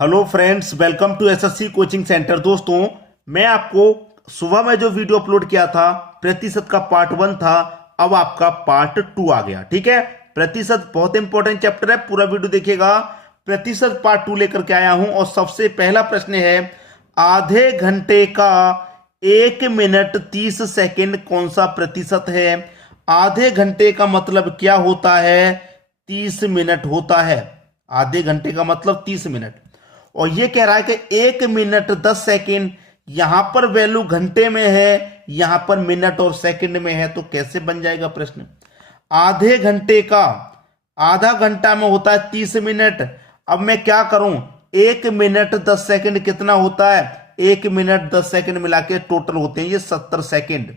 Hello friends, welcome to SSC coaching centre. दोस्तों, मैं आपको सुबह में जो वीडियो अपलोड किया था प्रतिशत का पार्ट 1 था, अब आपका पार्ट 2 आ गया। ठीक है, प्रतिशत बहुत इंपॉर्टेंट चैप्टर है, पूरा वीडियो देखिएगा। प्रतिशत पार्ट 2 लेकर के आया हूं और सबसे पहला प्रश्न है, आधे घंटे का 1 मिनट 30 सेकेंड कौन सा प्रतिशत है? आधे घंटे का मतलब क्या होता है? 30 मिनट होता है। आधे घंटे का मतलब 30 मिनट। और ये कह रहा है कि 1 मिनट 10 सेकेंड, यहां पर वैल्यू घंटे में है, यहां पर मिनट और सेकंड में है, तो कैसे बन जाएगा प्रश्न? आधे घंटे का आधा घंटा में होता है 30 मिनट। अब मैं क्या करूं? 1 मिनट 10 सेकेंड कितना होता है? 1 मिनट 10 सेकेंड मिला के टोटल होते हैं ये 70 सेकेंड।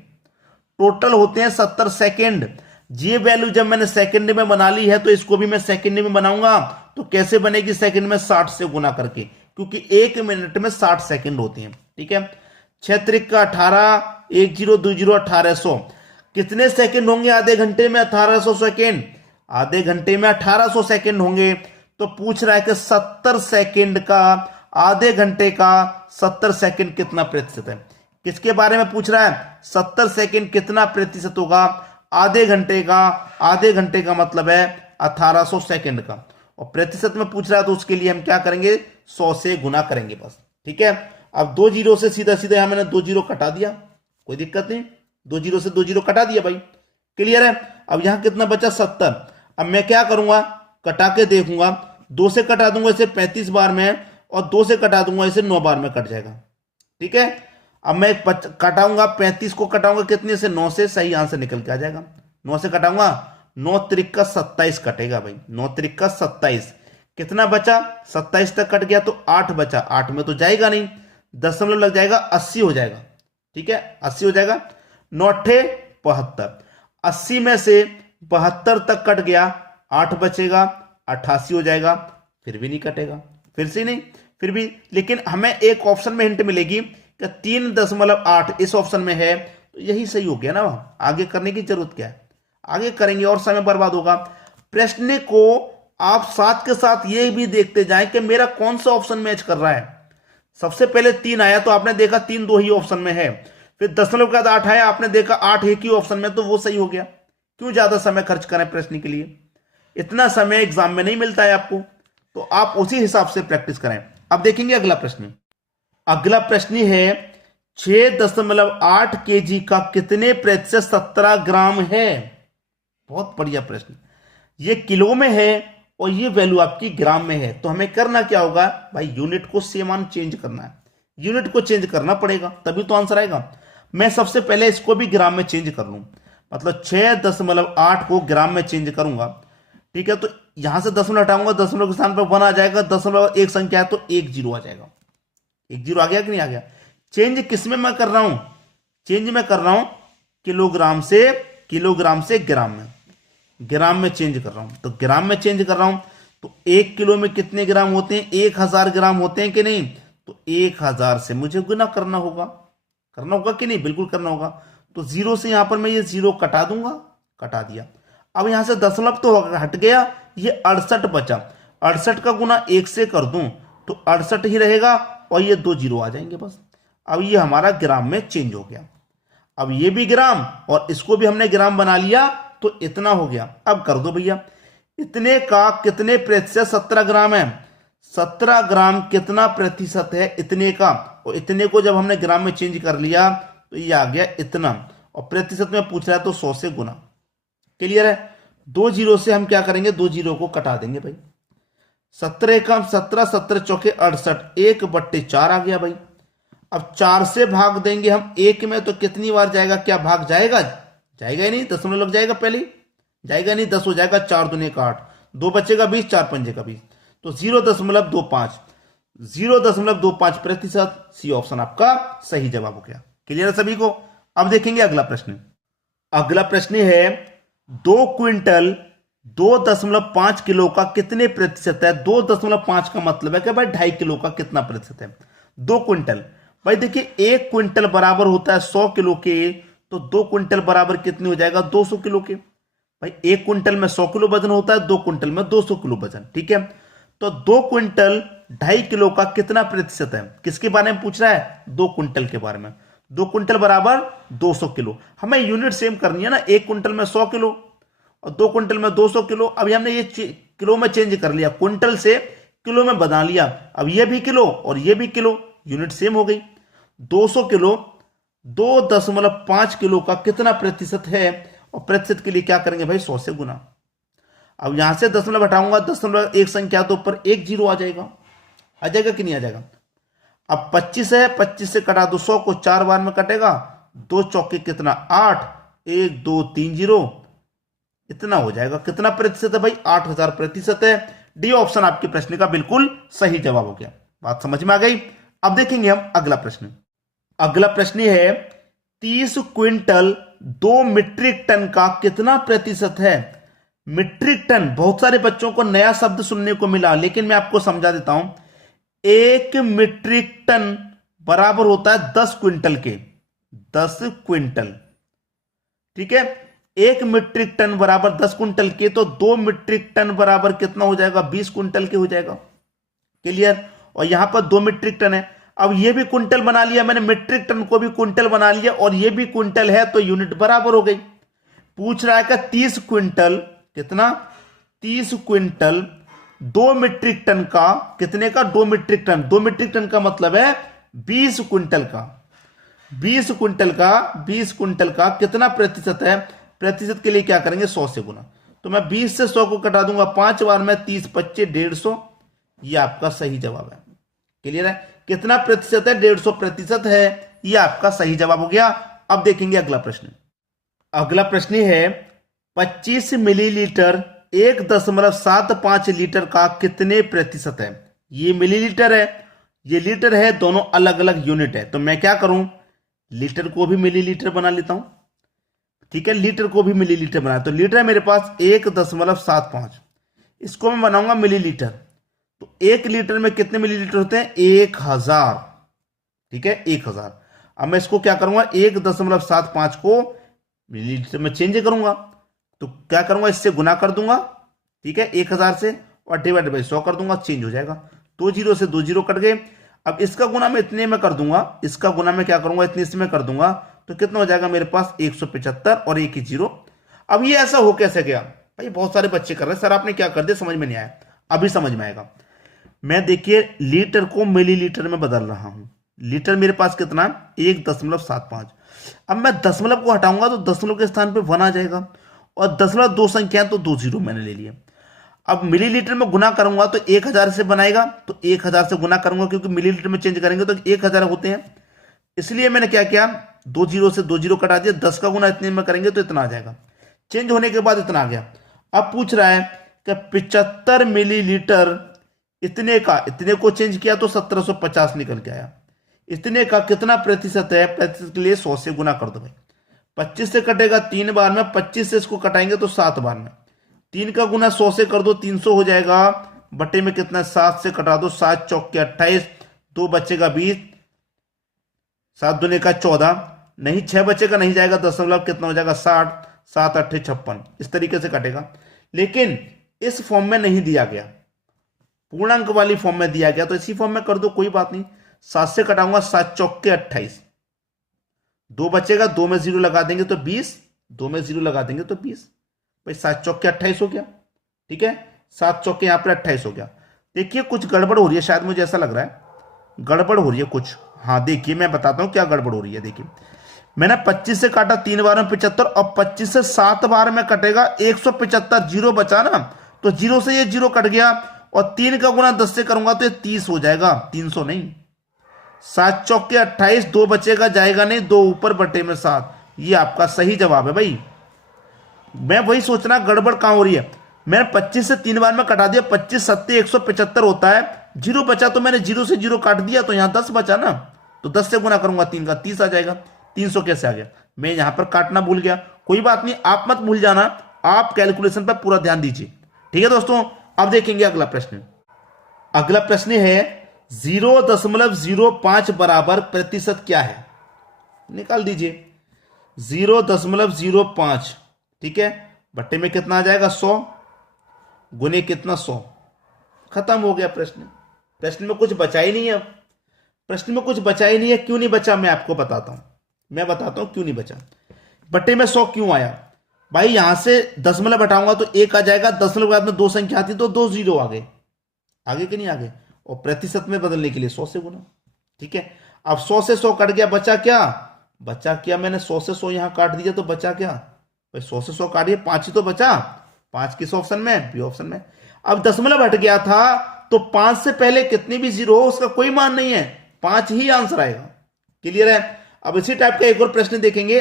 टोटल होते हैं 70 सेकेंड। ये वैल्यू जब मैंने सेकंड में बना ली है तो इसको भी मैं सेकंड में बनाऊंगा। तो कैसे बनेगी? सेकंड में 60 से गुना करके, क्योंकि 1 मिनट में 60 सेकंड होते हैं। ठीक है, 6 त्रिक का 18, 1020 1800। कितने सेकंड होंगे आधे घंटे में? 1800 सेकंड। आधे घंटे में 1800 सेकंड होंगे। तो पूछ रहा है कि 70 सेकंड का, आधे घंटे का 70 सेकंड कितना प्रतिशत है? किसके बारे में पूछ रहा है? 70 सेकंड कितना प्रतिशत होगा आधे घंटे का? आधे घंटे का मतलब है 1800 सेकंड का, और प्रतिशत में पूछ रहा है तो उसके लिए हम क्या करेंगे? 100 से गुना करेंगे बस। ठीक है, अब 2 जीरो से सीधा सीधा यहां मैंने 2 जीरो कटा दिया, कोई दिक्कत नहीं। 2 जीरो से 2 जीरो कटा दिया भाई, क्लियर है। अब यहां कितना बचा? 70। अब मैं क्या करूंगा? कटा के देखूंगा। 2 से कटा दूंगा इसे 35 बार में, और 2 से कटा दूंगा इसे 9 बार में कट जाएगा। ठीक है, अब मैं कटाऊंगा 35 को, कटाऊंगा कितने से? 9 से। सही आंसर निकल के आ जाएगा। 9 से कटाऊंगा, 9 त्रिक का 27 कटेगा भाई। 9 त्रिक का 27। कितना बचा? 27 तक कट गया तो 8 बचा। 8 में तो जाएगा नहीं, दशमलव लग जाएगा, 80 हो जाएगा। ठीक है, 80 हो जाएगा। 9 अट्ठे 72। 80 में से 72 तक कट गया, 8 बचेगा, 88 हो जाएगा। फिर भी नहीं कटेगा, फिर से नहीं, फिर भी। लेकिन हमें एक ऑप्शन में हिंट मिलेगी कि 3.8 इस ऑप्शन में है, तो यही सही हो गया ना। आगे करने की जरूरत क्या है? आगे करेंगे और समय बर्बाद होगा। प्रश्न को आप साथ के साथ ये भी देखते जाएं कि मेरा कौन सा ऑप्शन मैच कर रहा है। सबसे पहले 3 आया तो आपने देखा 3 2 ही ऑप्शन में है। फिर दशमलव के बाद 8 आया, आपने देखा 8 एक ही ऑप्शन में, तो वो सही हो गया। क्यों ज्यादा समय खर्च करें प्रश्न के लिए? इतना समय एग्जाम में नहीं मिलता है आपको, तो आप उसी हिसाब से प्रैक्टिस करें। अब देखेंगे अगला प्रश्न। अगला प्रश्न है, 6.8 केजी का कितने प्रतिशत 17 ग्राम है? बहुत बढ़िया प्रश्न। ये किलो में है और ये वैल्यू आपकी ग्राम में है, तो हमें करना क्या होगा भाई? यूनिट को सेमान चेंज करना है। यूनिट को चेंज करना पड़ेगा, तभी तो आंसर आएगा। मैं सबसे पहले इसको भी ग्राम में चेंज कर लूं, मतलब 6.8 को ग्राम में चेंज करूंगा। ठीक है, तो यहां से दशमलव हटाऊंगा, दशमलव के स्थान पर 1 आ जाएगा, दशमलव एक संख्या है तो 1 जीरो आ जाएगा। 1 जीरो आ गया कि नहीं आ गया? चेंज किसमें मैं कर रहा हूं? चेंज में कर रहा हूं किलोग्राम से ग्राम में। ग्राम में चेंज कर रहा हूं, तो ग्राम में चेंज कर रहा हूं। तो 1 किलो में कितने ग्राम होते हैं? 1000 ग्राम होते हैं कि नहीं? तो 1000 से मुझे गुना करना होगा कि नहीं? बिल्कुल करना होगा। तो 0 से यहां पर मैं ये 0 कटा दूंगा, कटा दिया। अब यहां से दशमलव तो हट गया, ये 68 बचा। 68 का गुना 1 से कर दूं तो 68 ही रहेगा, और ये 2 जीरो आ जाएंगे बस। अब ये हमारा ग्राम में चेंज हो गया। अब ये भी ग्राम और इसको भी हमने ग्राम बना लिया, तो इतना हो गया। अब कर दो भैया, इतने का कितने प्रतिशत 17 ग्राम है? 17 ग्राम कितना प्रतिशत है इतने का? और इतने को जब हमने ग्राम में चेंज कर लिया तो ये आ गया इतना, और प्रतिशत में पूछ रहा है तो 100 से गुना। क्लियर है? 2 जीरो से हम क्या करेंगे? 2 जीरो को कटा देंगे भाई। 17 का 17, 17 चौके 68, 1/4 आ गया भाई। अब 4 से भाग देंगे हम 1 में, तो कितनी बार जाएगा? क्या भाग जाएगा? जाएगा ही नहीं, दशमलव लग जाएगा पहले, जाएगा नहीं, 10 हो जाएगा। 4 दूनी का 8, 2 बचेगा 20, 4 पंजे का 20, तो 0.25, 0.25 प्रतिशत। सी ऑप्शन आपका सही जवाब हो गया। क्लियर है सभी को? अब देखेंगे अगला प्रश्न। अगला प्रश्न है, 2 क्विंटल 2.5 किलो का कितने प्रतिशत है? 2.5 का मतलब है कि भाई 2.5 किलो का कितना प्रतिशत है? 2 क्विंटल भाई देखिए, 1 क्विंटल बराबर होता है 100 किलो के, तो 2 क्विंटल बराबर कितने हो जाएगा? 200 किलो के। भाई 1 क्विंटल में 100 किलो वजन होता है, 2 क्विंटल में 200 किलो वजन। ठीक है, तो 2 क्विंटल 2.5 किलो का कितना प्रतिशत है? किसके बारे में पूछ रहा है? 2 कुंटल के बारे में। 2 कुंटल बराबर 200 किलो। हमें यूनिट सेम करनी है ना, 1 कुंटल में 100 किलो और 2 कुंटल में 200 किलो। अभी हमने ये किलो में चेंज कर लिया, कुंटल से किलो में बना लिया। अब ये भी किलो और ये भी किलो, यूनिट सेम हो गई। 200 किलो 2.5 किलो का कितना प्रतिशत है? और प्रतिशत के लिए क्या करेंगे भाई? 100 से गुना। अब यहां से दशमलव हटाऊंगा, दशमलव एक संख्या तो ऊपर एक जीरो आ जाएगा कि नहीं आ जाएगा? अब 25 है, 25 से कटा दो 100 को, 4 बार में कटेगा, 2 चौके कितना 8, 1 2 3 जीरो, इतना हो जाएगा। कितना प्रतिशत है भाई? 8000 प्रतिशत है। डी ऑप्शन आपके प्रश्न का बिल्कुल सही जवाब हो गया। बात समझ में आ गई? अब देखेंगे हम अगला प्रश्न। अगला प्रश्न है 30 क्विंटल 2 मीट्रिक टन का कितना प्रतिशत है? मीट्रिक टन, बहुत सारे बच्चों को नया शब्द सुनने को मिला, लेकिन मैं आपको समझा देता हूं। 1 मीट्रिक टन बराबर होता है 10 क्विंटल के। 10 क्विंटल, ठीक है। 1 मीट्रिक टन बराबर 10 क्विंटल के, तो 2 मीट्रिक टन बराबर कितना हो जाएगा? 20 क्विंटल के हो जाएगा। क्लियर? और यहां पर 2 मीट्रिक टन है। अब ये भी क्विंटल बना लिया मैंने, मीट्रिक टन को भी क्विंटल बना लिया, और ये भी क्विंटल है, तो यूनिट बराबर हो गई। पूछ रहा है कि 30 क्विंटल, कितना? 30 क्विंटल 2 मीट्रिक टन का, कितने का? 2 मीट्रिक टन। 2 मीट्रिक टन का मतलब है 20 क्विंटल का। 20 क्विंटल का, 20 क्विंटल का कितना प्रतिशत है? प्रतिशत के लिए क्या करेंगे? 100 से गुना। तो मैं 20 से 100 को कटा दूंगा 5 बार में, 30 25 150। ये आपका सही जवाब है। क्लियर है? कितना प्रतिशत है? 150 प्रतिशत है। ये आपका सही जवाब हो गया। अब देखेंगे अगला प्रश्न। अगला प्रश्न है 25 मिलीलीटर 1.75 लीटर का कितने प्रतिशत है? ये मिलीलीटर है, ये लीटर है, दोनों अलग अलग यूनिट है। तो मैं क्या करूं? लीटर को भी मिलीलीटर बना लेता हूं, ठीक है। लीटर को भी मिलीलीटर बना, तो लीटर है मेरे पास 1.75, इसको मैं बनाऊंगा मिलीलीटर। तो 1 लीटर में कितने मिलीलीटर होते हैं? 1000, ठीक है, 1000। अब मैं इसको क्या करूंगा? 1.75 को मिलीलीटर में चेंज करूंगा, तो क्या करूंगा? इससे गुना कर दूंगा, ठीक है, 1000 से, और डिवाइड बाई 100 कर दूंगा, चेंज हो जाएगा। 2 जीरो से 2 जीरो कट गए। अब इसका गुना मैं इतने में कर दूंगा, इसका गुना मैं क्या करूंगा? इतने से में कर दूंगा, तो कितना हो जाएगा मेरे पास? 175 और 1 ही जीरो। अब ये ऐसा हो कैसे गया भाई? बहुत सारे बच्चे कर रहे हैं, सर आपने क्या कर दिया, समझ में नहीं आया। अभी समझ में आएगा। मैं देखिए लीटर को मिलीलीटर में बदल रहा हूं। लीटर मेरे पास कितना? 1.75। अब मैं दशमलव को हटाऊंगा तो दशमलव के स्थान पे 1 आ जाएगा, और दशमलव 2 संख्या, तो 2 जीरो मैंने ले लिया। अब मिलीलीटर में गुना करूंगा तो 1000 से बनाएगा, तो 1000 से गुना करूंगा, क्योंकि मिलीलीटर में चेंज करेंगे तो 1000 होते हैं। इसलिए मैंने क्या किया? 2 जीरो से 2 जीरो कटा दिया, 10 का गुना इतने में करेंगे तो इतना आ जाएगा। चेंज होने के बाद इतना आ गया। अब पूछ रहा है कि 75 मिलीलीटर इतने का, इतने को चेंज किया तो 1750 निकल के आया। इतने का कितना प्रतिशत है? प्रतिशत के लिए 100 से गुना कर दो भाई। 25 से कटेगा 3 बार में, 25 से इसको कटाएंगे तो 7 बार में। 3 का गुना 100 से कर दो, 300 हो जाएगा। बटे में कितना? 7 से कटा दो, 7 चौक के 28, 2 बचेगा 20, 7 दूने का 14, नहीं 6 बचेगा, नहीं जाएगा, दशमलव कितना हो जाएगा? 60, 7 8 56, इस तरीके से कटेगा। लेकिन इस फॉर्म में नहीं दिया गया, पूर्णांक वाली फॉर्म में दिया गया, तो इसी फॉर्म में कर दो, कोई बात नहीं। 7 से कटाऊंगा, 7 चौक के 28, 2 बचेगा, 2 में 0 लगा देंगे तो 20, 2 में 0 लगा देंगे तो 20 भाई। 7 चौक के 28 हो गया, ठीक है। 7 चौक के यहां पर 28 हो गया। देखिए कुछ गड़बड़ हो रही है, शायद मुझे ऐसा लग रहा है गड़बड़ हो रही है कुछ। हाँ देखिए मैं बताता हूं क्या गड़बड़ हो रही है। देखिए मैंने 25 से काटा 3 बार में 75, और 25 से 7 बार में कटेगा 175, जीरो बचा ना, तो जीरो से ये जीरो कट गया, और 3 का गुना 10 से करूंगा तो ये 30 हो जाएगा, 300 नहीं। 7 चौक के 28, 2 बचेगा, जाएगा नहीं, 2 ऊपर बटे में 7। ये आपका सही जवाब है भाई। मैं वही सोचना गड़बड़ कहां हो रही है। मैंने 25 से 3 बार में कटा दिया, 25 सत्ते 175 होता है, जीरो बचा तो मैंने जीरो से जीरो काट दिया, तो यहां 10 बचा ना, तो 10 से गुना करूंगा 3 का, 30 आ जाएगा। 300 कैसे आ गया? मैं यहां पर काटना भूल गया, कोई बात नहीं, आप मत भूल जाना, आप कैलकुलेशन पर पूरा ध्यान दीजिए, ठीक है दोस्तों। अब देखेंगे अगला प्रश्न। अगला प्रश्न है 0.05 बराबर प्रतिशत क्या है? निकाल दीजिए। 0.05, ठीक है, बट्टे में कितना आ जाएगा? 100, गुने कितना? 100। खत्म हो गया प्रश्न। प्रश्न में कुछ बचा ही नहीं है। प्रश्न में कुछ बचा ही नहीं है। क्यों नहीं बचा मैं आपको बताता हूं। मैं बताता हूं क्यों नहीं बचा। बट्टे में 100 क्यों आया भाई। यहां से दशमलव हटाऊंगा तो 1 आ जाएगा, दशमलव के बाद में 2 संख्या आती तो 2 जीरो आगे, आगे कि नहीं आगे। और प्रतिशत में बदलने के लिए 100 से गुना। ठीक है, अब 100 से 100 कट गया, बचा क्या। बचा क्या, मैंने 100 से 100 यहां काट दिया तो बचा क्या भाई। 100 से 100 काटिए, 5 ही तो बचा। 5 किस ऑप्शन में, बी ऑप्शन में। अब दशमलव हट गया था तो 5 से पहले कितनी भी जीरो हो उसका कोई मान नहीं है, 5 ही आंसर आएगा। क्लियर है। अब इसी टाइप का एक और प्रश्न देखेंगे।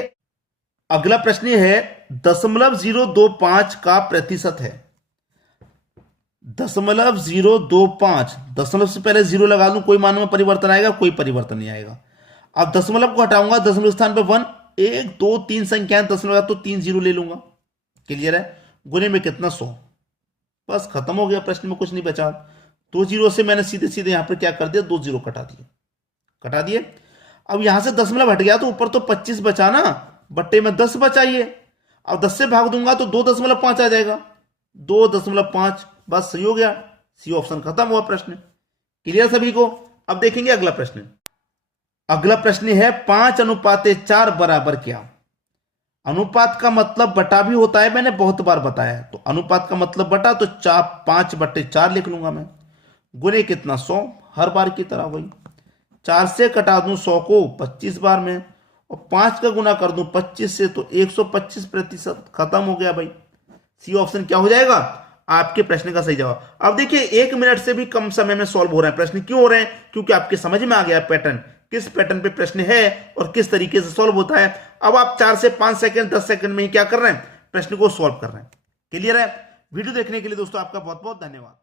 अगला प्रश्न ये है 0.025 का प्रतिशत है। 0.025, दशमलव से पहले जीरो लगा दूं, कोई मान में परिवर्तन आएगा, कोई परिवर्तन नहीं आएगा। अब दशमलव को हटाऊंगा, दशमलव स्थान पर 1, 1 2 3 संख्याएं दशमलव तो 3 जीरो ले लूंगा। क्लियर है। गुने में कितना 100, बस खत्म हो गया, प्रश्न में कुछ नहीं बचा। 2 जीरो से मैंने सीधे सीधे यहां पर क्या कर दिया, 2 जीरो कटा दिए। अब यहां से दशमलव हट गया तो ऊपर तो 25 बचा ना, बट्टे में 10 बचाइए। अब 10 से भाग दूंगा तो 2.5 आ जाएगा, 2.5, बस सही हो गया। सी ऑप्शन, खत्म हुआ प्रश्न। क्लियर सभी को। अब देखेंगे अगला प्रश्न। अगला प्रश्न है 5:4 बराबर क्या। अनुपात का मतलब बटा भी होता है, मैंने बहुत बार बताया। तो अनुपात का मतलब बटा, तो 5/4 लिख लूंगा मैं। गुने कितना 100, हर बार की तरह वही। 4 से कटा दूं 100 को 25 बार में, और 5 का गुना कर दूं 25 से तो 125%। खत्म हो गया भाई। सी ऑप्शन क्या हो जाएगा, आपके प्रश्न का सही जवाब। अब देखिए 1 मिनट से भी कम समय में सॉल्व हो रहे हैं प्रश्न। क्यों हो रहे हैं, क्योंकि आपके समझ में आ गया पैटर्न, किस पैटर्न पे प्रश्न है और किस तरीके से सॉल्व होता है। अब आप 4 से 5 सेकंड 10 सेकंड में ही क्या कर रहे हैं, प्रश्न को सॉल्व कर रहे हैं। क्लियर है। वीडियो देखने के लिए दोस्तों आपका बहुत बहुत धन्यवाद।